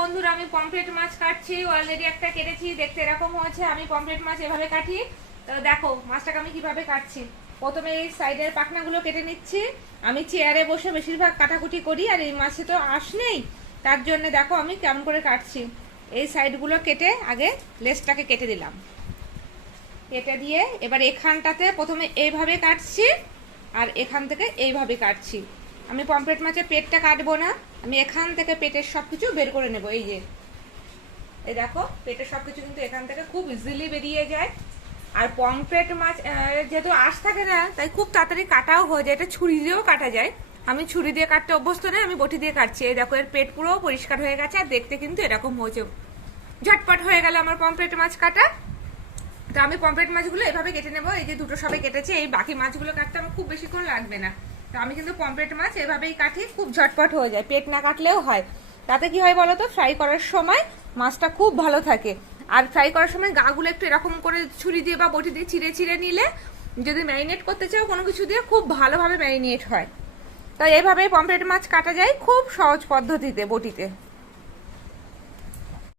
বন্ধুরা, আমি পমফ্রেট মাছ কাটছি। অলরেডি একটা কেটেছি, দেখতে এরকম হয়েছে। আমি পমফ্রেট মাছ এভাবে কাটি। তো দেখো মাছটাকে আমি কিভাবে কাটছি। প্রথমে এই সাইডের পাখনাগুলো কেটে নিচ্ছি। আমি চেয়ারে বসে বেশিরভাগ কাটাকুটি করি, আর এই মাছে তো আঁশ নেই, তার জন্য দেখো আমি কেমন করে কাটছি। এই সাইডগুলো কেটে আগে লেজটাকে কেটে দিলাম। কেটে দিয়ে এবার এখানটাতে প্রথমে এইভাবে কাটছি, আর এখান থেকে এইভাবে কাটছি। আমি পমফ্রেট মাছের পেটটা কাটবো না, আমি এখান থেকে পেটের সবকিছু বের করে নেব। এই যে এই দেখো, পেটের সবকিছু কিন্তু এখান থেকে খুব ইজিলি বেরিয়ে যায়। আর পমফ্রেট মাছ যেহেতু আঁশ থাকে না, তাই খুব তাড়াতাড়ি কাটাও হয়ে যায়। এটা ছুরি দিয়েও কাটা যায়। আমি ছুরি দিয়ে কাটতে অভ্যস্ত নই, আমি বটি দিয়ে কাটছি। এই দেখো, এর পেট পুরো পরিষ্কার হয়ে গেছে, আর দেখতে কিন্তু এরকম হয়েছে। ঝটপট হয়ে গেল আমার পমফ্রেট মাছ কাটা। তো আমি পমফ্রেট মাছগুলো এভাবে কেটে নেবো। এই যে দুটো সবে কেটেছে, এই বাকি মাছগুলো কাটতে আমার খুব বেশিক্ষণ লাগবে না। তো আমি কিন্তু পমফ্রেট মাছ এভাবেই কাটি, খুব ঝটপট হয়ে যায়। পেট না কাটলেও হয়। তাতে কি হয় বলো তো, ফ্রাই করার সময় মাছটা খুব ভালো থাকে। আর ফ্রাই করার সময় গাগুলো একটু এরকম করে ছুরি দিয়ে বা বটি দিয়ে চিড়ে চিড়ে নিলে, যদি ম্যারিনেট করতে চাও কোনো কিছু দিয়ে, খুব ভালোভাবে ম্যারিনেট হয়। তো এইভাবেই পমফ্রেট মাছ কাটা যায়, খুব সহজ পদ্ধতিতে বটিতে।